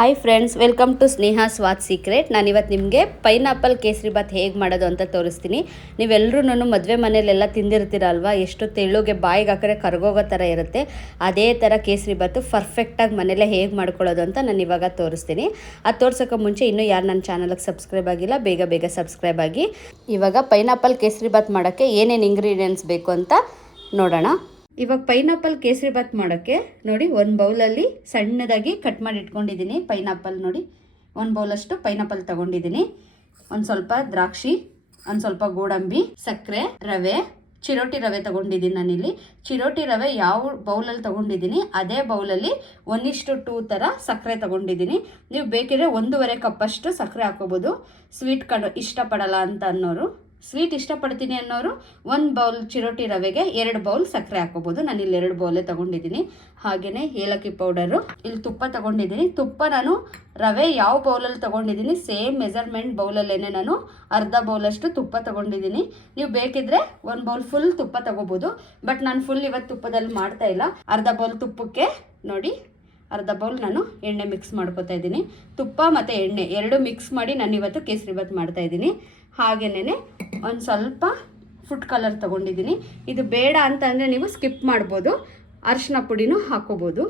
Hi friends, welcome to Sneha Swad secret. ನಾನಿವತ್ತು ನಿಮಗೆ pineapple kesari bath ಹೇಗೆ ಮಾಡೋದು ಅಂತ ತೋರಿಸ್ತೀನಿ. ನೀವೆಲ್ಲರೂ ಮದುವೆ ಮನೇಲೆಲ್ಲ ತಿಂದಿರ್ತೀರಲ್ವ, ಎಷ್ಟು ತೆಳುಗೆ ಬಾಯಿಗೆ ಹಾಕಿದ್ರೆ ಕರಗೋಗೋ ಥರ ಇರುತ್ತೆ. ಅದೇ ಥರ ಕೇಸರಿ ಬಾತು ಪರ್ಫೆಕ್ಟಾಗಿ ಮನೇಲೆ ಹೇಗೆ ಮಾಡ್ಕೊಳ್ಳೋದು ಅಂತ ನಾನು ಇವಾಗ ತೋರಿಸ್ತೀನಿ. ಅದು ತೋರ್ಸೋಕ್ಕೆ ಮುಂಚೆ ಇನ್ನೂ ಯಾರು ನನ್ನ ಚಾನಲ್ಗೆ ಸಬ್ಸ್ಕ್ರೈಬ್ ಆಗಿಲ್ಲ, ಬೇಗ ಸಬ್ಸ್ಕ್ರೈಬ್ ಆಗಿ. ಇವಾಗ ಪೈನಾಪಲ್ ಕೇಸರಿ ಬಾತ್ ಮಾಡೋಕ್ಕೆ ಏನೇನು ಇಂಗ್ರೀಡಿಯೆಂಟ್ಸ್ ಬೇಕು ಅಂತ ನೋಡೋಣ. ಇವಾಗ ಪೈನಾಪಲ್ ಕೇಸರಿ ಬಾತ್ ಮಾಡೋಕ್ಕೆ ನೋಡಿ, ಒಂದು ಬೌಲಲ್ಲಿ ಸಣ್ಣದಾಗಿ ಕಟ್ ಮಾಡಿ ಇಟ್ಕೊಂಡಿದ್ದೀನಿ ಪೈನಾಪಲ್. ನೋಡಿ, ಒಂದು ಬೌಲಷ್ಟು ಪೈನಾಪಲ್ ತೊಗೊಂಡಿದ್ದೀನಿ. ಒಂದು ಸ್ವಲ್ಪ ದ್ರಾಕ್ಷಿ, ಒಂದು ಸ್ವಲ್ಪ ಗೋಡಂಬಿ, ಸಕ್ಕರೆ, ರವೆ, ಚಿರೋಟಿ ರವೆ ತೊಗೊಂಡಿದ್ದೀನಿ. ನಾನಿಲ್ಲಿ ಚಿರೋಟಿ ರವೆ ಯಾವ ಬೌಲಲ್ಲಿ ತೊಗೊಂಡಿದ್ದೀನಿ ಅದೇ ಬೌಲಲ್ಲಿ 1:2 ಥರ ಸಕ್ಕರೆ ತೊಗೊಂಡಿದ್ದೀನಿ. ನೀವು ಬೇಕಿದ್ರೆ 1.5 ಕಪ್ಪಷ್ಟು ಸಕ್ಕರೆ ಹಾಕೋಬೋದು. ಸ್ವೀಟ್ ಇಷ್ಟಪಡಲ್ಲ ಅಂತ ಅನ್ನೋರು, ಸ್ವೀಟ್ ಇಷ್ಟಪಡ್ತೀನಿ ಅನ್ನೋರು 1 ಬೌಲ್ ಚಿರೋಟಿ ರವೆಗೆ 2 ಬೌಲ್ ಸಕ್ಕರೆ ಹಾಕೋಬೋದು. ನಾನು ಇಲ್ಲಿ 2 ಬೌಲೇ ತೊಗೊಂಡಿದ್ದೀನಿ. ಹಾಗೆಯೇ ಏಲಕ್ಕಿ ಪೌಡರು, ಇಲ್ಲಿ ತುಪ್ಪ ತೊಗೊಂಡಿದ್ದೀನಿ. ತುಪ್ಪ ನಾನು ರವೆ ಯಾವ ಬೌಲಲ್ಲಿ ತೊಗೊಂಡಿದ್ದೀನಿ ಸೇಮ್ ಮೆಜರ್ಮೆಂಟ್ ಬೌಲಲ್ಲೇ ನಾನು ಅರ್ಧ ಬೌಲಷ್ಟು ತುಪ್ಪ ತೊಗೊಂಡಿದ್ದೀನಿ. ನೀವು ಬೇಕಿದ್ರೆ 1 ಬೌಲ್ ಫುಲ್ ತುಪ್ಪ ತೊಗೋಬೋದು, ಬಟ್ ನಾನು ಫುಲ್ ಇವತ್ತು ತುಪ್ಪದಲ್ಲಿ ಮಾಡ್ತಾ ಇಲ್ಲ. ಅರ್ಧ ಬೌಲ್ ತುಪ್ಪಕ್ಕೆ ನೋಡಿ, ಅರ್ಧ ಬೌಲ್ ನಾನು ಎಣ್ಣೆ ಮಿಕ್ಸ್ ಮಾಡ್ಕೊತಾ ಇದ್ದೀನಿ. ತುಪ್ಪ ಮತ್ತು ಎಣ್ಣೆ ಎರಡು ಮಿಕ್ಸ್ ಮಾಡಿ ನಾನು ಇವತ್ತು ಕೇಸರಿ ಬಾತ್ ಮಾಡ್ತಾ ಇದ್ದೀನಿ. ಹಾಗೆಯೇ ಒಂದು ಸ್ವಲ್ಪ ಫುಡ್ ಕಲರ್ ತೊಗೊಂಡಿದ್ದೀನಿ. ಇದು ಬೇಡ ಅಂತ ಅಂದರೆ ನೀವು ಸ್ಕಿಪ್ ಮಾಡ್ಬೋದು, ಅರಿಶಿನ ಪುಡಿನೂ ಹಾಕೋಬೋದು.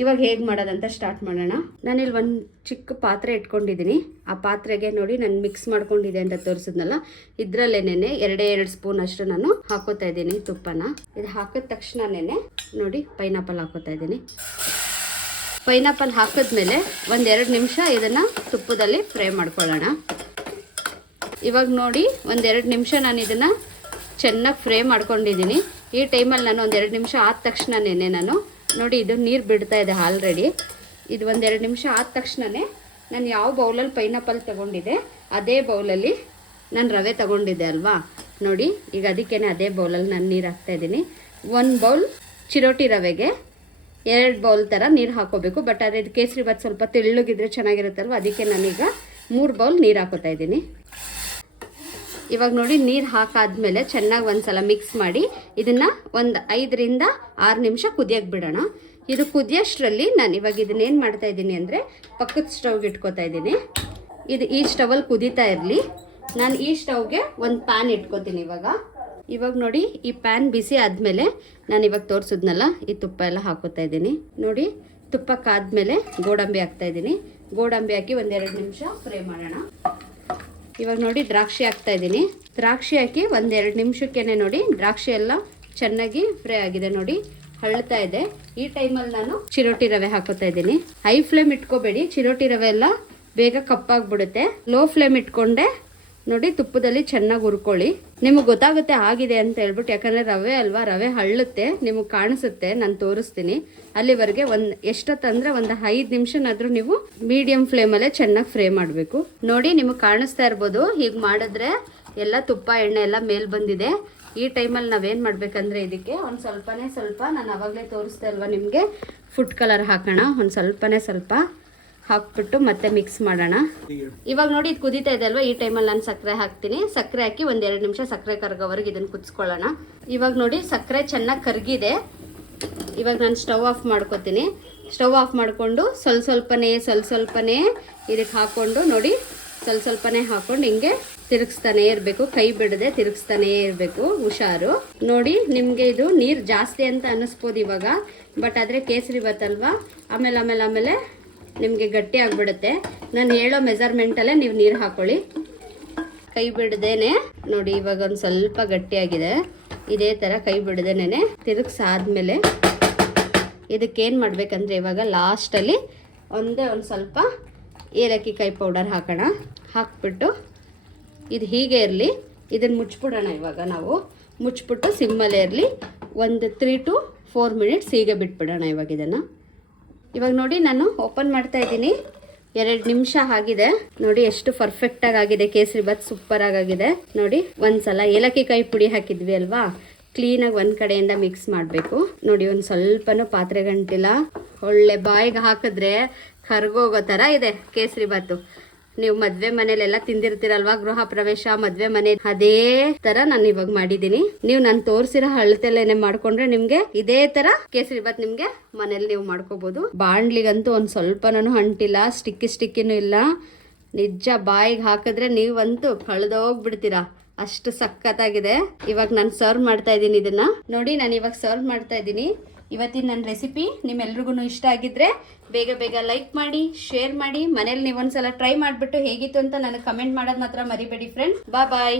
ಇವಾಗ ಹೇಗೆ ಮಾಡೋದಂತ ಸ್ಟಾರ್ಟ್ ಮಾಡೋಣ. ನಾನಿಲ್ಲಿ ಒಂದು ಚಿಕ್ಕ ಪಾತ್ರೆ ಇಟ್ಕೊಂಡಿದ್ದೀನಿ. ಆ ಪಾತ್ರೆಗೆ ನೋಡಿ, ನಾನು ಮಿಕ್ಸ್ ಮಾಡ್ಕೊಂಡಿದ್ದೆ ಅಂತ ತೋರಿಸಿದ್ನಲ್ಲ, ಇದರಲ್ಲೇನೆ 2 ಸ್ಪೂನ್ ಅಷ್ಟು ನಾನು ಹಾಕೋತಾ ಇದ್ದೀನಿ ತುಪ್ಪನ. ಇದು ಹಾಕಿದ ತಕ್ಷಣನೇ ನೋಡಿ ಪೈನಾಪಲ್ ಹಾಕೋತಾ ಇದ್ದೀನಿ. ಪೈನಾಪಲ್ ಹಾಕಿದ್ಮೇಲೆ 1-2 ನಿಮಿಷ ಇದನ್ನು ತುಪ್ಪದಲ್ಲಿ ಫ್ರೈ ಮಾಡ್ಕೊಳ್ಳೋಣ. ಇವಾಗ ನೋಡಿ, 1-2 ನಿಮಿಷ ನಾನು ಇದನ್ನು ಚೆನ್ನಾಗಿ ಫ್ರೈ ಮಾಡ್ಕೊಂಡಿದ್ದೀನಿ. ಈ ಟೈಮಲ್ಲಿ ನಾನು 1-2 ನಿಮಿಷ ಆದ ತಕ್ಷಣನೇ ನಾನು ನೋಡಿ, ಇದು ನೀರು ಬಿಡ್ತಾ ಇದೆ ಆಲ್ರೆಡಿ. ಇದು 1-2 ನಿಮಿಷ ಆದ ತಕ್ಷಣವೇ ನಾನು ಯಾವ ಬೌಲಲ್ಲಿ ಪೈನಾಪಲ್ ತೊಗೊಂಡಿದ್ದೆ ಅದೇ ಬೌಲಲ್ಲಿ ನಾನು ರವೆ ತೊಗೊಂಡಿದ್ದೆ ಅಲ್ವಾ, ನೋಡಿ ಈಗ ಅದಕ್ಕೇ ಅದೇ ಬೌಲಲ್ಲಿ ನಾನು ನೀರು ಹಾಕ್ತಾಯಿದ್ದೀನಿ. 1 ಬೌಲ್ ಚಿರೋಟಿ ರವೆಗೆ 2 ಬೌಲ್ ಥರ ನೀರು ಹಾಕೋಬೇಕು. ಬಟ್ ಅದೇ ಕೇಸರಿ ಬಾತ್ ಸ್ವಲ್ಪ ತೆಳ್ಳಗಿದ್ರೆ ಚೆನ್ನಾಗಿರುತ್ತಲ್ವ, ಅದಕ್ಕೆ ನಾನೀಗ 3 ಬೌಲ್ ನೀರು ಹಾಕೋತಾ ಇದ್ದೀನಿ. ಇವಾಗ ನೋಡಿ, ನೀರು ಹಾಕಾದ್ಮೇಲೆ ಚೆನ್ನಾಗಿ ಒಂದ್ಸಲ ಮಿಕ್ಸ್ ಮಾಡಿ ಇದನ್ನು ಒಂದು 5-6 ನಿಮಿಷ ಕುದಿಯೋಕ್ಕೆ ಬಿಡೋಣ. ಇದು ಕುದಿಯೋಷ್ಟರಲ್ಲಿ ನಾನು ಇವಾಗ ಇದನ್ನೇನು ಮಾಡ್ತಾ ಇದ್ದೀನಿ ಅಂದರೆ, ಪಕ್ಕದ ಸ್ಟವ್ಗೆ ಇಟ್ಕೋತಾ ಇದ್ದೀನಿ. ಇದು ಈ ಸ್ಟವಲ್ಲಿ ಕುದೀತಾ ಇರಲಿ. ನಾನು ಈ ಸ್ಟವ್ಗೆ ಒಂದು ಪ್ಯಾನ್ ಇಟ್ಕೋತೀನಿ. ಇವಾಗ ನೋಡಿ, ಈ ಪ್ಯಾನ್ ಬಿಸಿ ಆದಮೇಲೆ ನಾನು ಇವಾಗ ತೋರಿಸಿದ್ನಲ್ಲ ಈ ತುಪ್ಪ ಎಲ್ಲ ಹಾಕೋತಾ ಇದ್ದೀನಿ. ನೋಡಿ, ತುಪ್ಪ ಕಾದ್ಮೇಲೆ ಗೋಡಂಬಿ ಹಾಕ್ತಾ ಇದ್ದೀನಿ. ಗೋಡಂಬಿ ಹಾಕಿ 1-2 ನಿಮಿಷ ಫ್ರೈ ಮಾಡೋಣ. ಇವಾಗ ನೋಡಿ, ದ್ರಾಕ್ಷಿ ಹಾಕ್ತಾ ಇದ್ದೀನಿ. ದ್ರಾಕ್ಷಿ ಹಾಕಿ 1-2 ನಿಮಿಷಕ್ಕೇ ನೋಡಿ ದ್ರಾಕ್ಷಿ ಎಲ್ಲ ಚೆನ್ನಾಗಿ ಫ್ರೈ ಆಗಿದೆ. ನೋಡಿ, ಹಳ್ತಾ ಇದೆ. ಈ ಟೈಮಲ್ಲಿ ನಾನು ಚಿರೋಟಿ ರವೆ ಹಾಕೋತಾ ಇದ್ದೀನಿ. ಹೈ ಫ್ಲೇಮ್ ಇಟ್ಕೋಬೇಡಿ, ಚಿರೋಟಿ ರವೆ ಎಲ್ಲ ಬೇಗ ಕಪ್ಪಾಗ್ಬಿಡುತ್ತೆ. ಲೋ ಫ್ಲೇಮ್ ಇಟ್ಕೊಂಡೆ ನೋಡಿ ತುಪ್ಪದಲ್ಲಿ ಚೆನ್ನಾಗಿ ಹುರ್ಕೊಳ್ಳಿ. ನಿಮಗೆ ಗೊತ್ತಾಗುತ್ತೆ ಆಗಿದೆ ಅಂತ ಹೇಳ್ಬಿಟ್ಟು, ಯಾಕಂದರೆ ರವೆ ಅಲ್ವಾ, ರವೆ ಹಳ್ಳುತ್ತೆ, ನಿಮಗೆ ಕಾಣಿಸುತ್ತೆ. ನಾನು ತೋರಿಸ್ತೀನಿ. ಅಲ್ಲಿವರೆಗೆ ಎಷ್ಟೊತ್ತಂದರೆ ಒಂದು 5 ನಿಮಿಷನಾದರೂ ನೀವು ಮೀಡಿಯಮ್ ಫ್ಲೇಮಲ್ಲೇ ಚೆನ್ನಾಗಿ ಫ್ರೈ ಮಾಡಬೇಕು. ನೋಡಿ, ನಿಮಗೆ ಕಾಣಿಸ್ತಾ ಇರ್ಬೋದು, ಹೀಗೆ ಮಾಡಿದ್ರೆ ಎಲ್ಲ ತುಪ್ಪ ಎಣ್ಣೆ ಎಲ್ಲ ಮೇಲೆ ಬಂದಿದೆ. ಈ ಟೈಮಲ್ಲಿ ನಾವೇನು ಮಾಡಬೇಕಂದ್ರೆ, ಇದಕ್ಕೆ ಒಂದು ಸ್ವಲ್ಪ ನಾನು ಆವಾಗಲೇ ತೋರಿಸ್ತಾ ಇಲ್ವಾ ನಿಮಗೆ, ಫುಡ್ ಕಲರ್ ಹಾಕೋಣ. ಒಂದು ಸ್ವಲ್ಪ ಹಾಕ್ಬಿಟ್ಟು ಮತ್ತೆ ಮಿಕ್ಸ್ ಮಾಡೋಣ. ಇವಾಗ ನೋಡಿ, ಇದು ಕುದೀತಾ ಇದೆ ಅಲ್ವಾ, ಈ ಟೈಮಲ್ಲಿ ನಾನು ಸಕ್ಕರೆ ಹಾಕ್ತೀನಿ. ಸಕ್ಕರೆ ಹಾಕಿ 1-2 ನಿಮಿಷ ಸಕ್ಕರೆ ಕರಗೋವರೆಗೆ ಇದನ್ನು ಕುದಿಸ್ಕೊಳ್ಳೋಣ. ಇವಾಗ ನೋಡಿ, ಸಕ್ಕರೆ ಚೆನ್ನಾಗಿ ಕರಗಿದೆ. ಇವಾಗ ನಾನು ಸ್ಟವ್ ಆಫ್ ಮಾಡ್ಕೊತೀನಿ. ಸ್ಟವ್ ಆಫ್ ಮಾಡಿಕೊಂಡು ಸ್ವಲ್ಪನೇ ಇದಕ್ಕೆ ಹಾಕ್ಕೊಂಡು ನೋಡಿ, ಸ್ವಲ್ಪನೇ ಹಾಕ್ಕೊಂಡು ಹಿಂಗೆ ತಿರುಗಿಸ್ತಾನೇ ಇರಬೇಕು. ಕೈ ಬಿಡದೆ ತಿರುಗಿಸ್ತಾನೇ ಇರಬೇಕು, ಹುಷಾರು. ನೋಡಿ, ನಿಮಗೆ ಇದು ನೀರು ಜಾಸ್ತಿ ಅಂತ ಅನ್ನಿಸ್ಬೋದು ಇವಾಗ, ಬಟ್ ಆದರೆ ಕೇಸರಿ ಬಾತ್ ಅಲ್ವಾ, ಆಮೇಲೆ ನಿಮಗೆ ಗಟ್ಟಿ ಆಗಿಬಿಡುತ್ತೆ. ನಾನು ಹೇಳೋ ಮೆಜರ್ಮೆಂಟಲ್ಲೇ ನೀವು ನೀರು ಹಾಕ್ಕೊಳ್ಳಿ. ಕೈ ಬಿಡದೇನೆ ನೋಡಿ, ಇವಾಗ ಒಂದು ಸ್ವಲ್ಪ ಗಟ್ಟಿಯಾಗಿದೆ. ಇದೇ ಥರ ಕೈ ಬಿಡದೇನೆ ತಿರುಗಿಸಾದ್ಮೇಲೆ ಇದಕ್ಕೇನು ಮಾಡಬೇಕಂದ್ರೆ, ಇವಾಗ ಲಾಸ್ಟಲ್ಲಿ ಒಂದು ಸ್ವಲ್ಪ ಏಲಕ್ಕಿ ಕಾಯಿ ಪೌಡರ್ ಹಾಕೋಣ. ಹಾಕ್ಬಿಟ್ಟು ಇದು ಹೀಗೆ ಇರಲಿ. ಇದನ್ನು ಮುಚ್ಚಿಬಿಡೋಣ. ಇವಾಗ ನಾವು ಮುಚ್ಚಿಬಿಟ್ಟು ಸಿಮ್ಮಲ್ಲೇ ಇರಲಿ. ಒಂದು 3 to 4 ಮಿನಿಟ್ಸ್ ಹೀಗೆ ಬಿಟ್ಬಿಡೋಣ. ಇವಾಗ ನೋಡಿ, ನಾನು ಓಪನ್ ಮಾಡ್ತಾ ಇದ್ದೀನಿ. 2 ನಿಮಿಷ ಆಗಿದೆ. ನೋಡಿ ಎಷ್ಟು ಪರ್ಫೆಕ್ಟಾಗಿ ಆಗಿದೆ ಕೇಸರಿ ಬಾತ್, ಸೂಪರಾಗಿ ಆಗಿದೆ. ನೋಡಿ, ಒಂದ್ಸಲ ಏಲಕ್ಕಿ ಕಾಯಿ ಪುಡಿ ಹಾಕಿದ್ವಿ ಅಲ್ವಾ, ಕ್ಲೀನಾಗಿ ಒಂದು ಕಡೆಯಿಂದ ಮಿಕ್ಸ್ ಮಾಡಬೇಕು. ನೋಡಿ, ಒಂದು ಸ್ವಲ್ಪನೂ ಪಾತ್ರೆ ಗಂಟಿಲ್ಲ. ಒಳ್ಳೆ ಬಾಯಿಗೆ ಹಾಕಿದ್ರೆ ಕರ್ಗೋಗೋ ಥರ ಇದೆ ಕೇಸರಿ ಬಾತು. ನೀವು ಮದ್ವೆ ಮನೇಲೆಲ್ಲ ತಿಂದಿರ್ತೀರಲ್ವಾ, ಗೃಹ ಪ್ರವೇಶ, ಮದ್ವೆ ಮನೆ, ಅದೇ ತರ ನಾನು ಇವಾಗ ಮಾಡಿದೀನಿ. ನೀವು ನಾನು ತೋರಿಸಿರೋ ಅಳತೆಲೇನೆ ಮಾಡ್ಕೊಂಡ್ರೆ ನಿಮ್ಗೆ ಇದೇ ತರ ಕೇಸರಿ ಬಾತ್ ನಿಮ್ಗೆ ಮನೇಲಿ ನೀವು ಮಾಡ್ಕೋಬಹುದು. ಬಾಣ್ಲಿಗಂತೂ ಒಂದ್ ಸ್ವಲ್ಪ ನಾನು ಅಂಟಿಲ್ಲ, ಸ್ಟಿಕ್ಕಿನೂ ಇಲ್ಲ. ನಿಜ ಬಾಯಿಗೆ ಹಾಕಿದ್ರೆ ನೀವಂತೂ ಕಳೆದೋಗ್ಬಿಡ್ತೀರಾ, ಅಷ್ಟು ಸಖತ್ತಾಗಿದೆ. ಇವಾಗ ನಾನು ಸರ್ವ್ ಮಾಡ್ತಾ ಇದ್ದೀನಿ ಇದನ್ನ ನೋಡಿ. ನಾನು ಇವಾಗ ಸರ್ವ್ ಮಾಡ್ತಾ ಇದ್ದೀನಿ. ಇವತ್ತಿನ ನನ್ನ ರೆಸಿಪಿ ನಿಮ್ಮೆಲ್ರಿಗೂ ಇಷ್ಟ ಆಗಿದ್ರೆ ಬೇಗ ಲೈಕ್ ಮಾಡಿ, ಶೇರ್ ಮಾಡಿ, ಮನೇಲಿ ನೀವೊಂದ್ಸಲ ಟ್ರೈ ಮಾಡಿಬಿಟ್ಟು ಹೇಗಿತ್ತು ಅಂತ ನನಗೆ ಕಮೆಂಟ್ ಮಾಡೋದು ಮಾತ್ರ ಮರಿಬೇಡಿ ಫ್ರೆಂಡ್ಸ್. ಬಾಯ್.